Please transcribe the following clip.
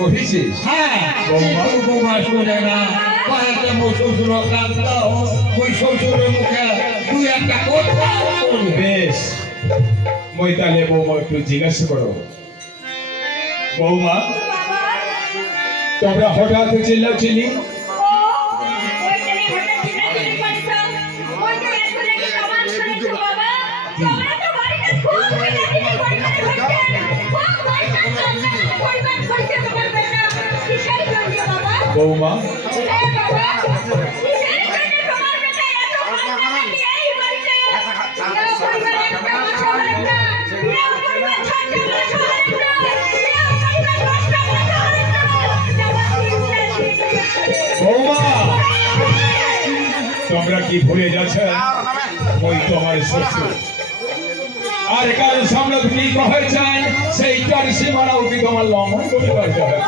কহিছিস? হ্যাঁ বৌমা শুনে না কয়েকটা মোর শ্বশুর ক্লান্ত ওই শ্বশুরের মুখে তুই একটা কথা বলবি। বেশ, মই তাহলে বৌমা একটু জিজ্ঞাসা করো। বৌমা, তোমরা হঠাৎ চিল্লাচিল্লি? বৌমা, বৌমা, তোমরা কি ভুলে যাচ্ছ ওই তোমার শ্বশুর? আর কারো সামনে কি কহেছেন সেইটার সীমানা অতি তোমার লঙ্ঘন করে করতে হবে।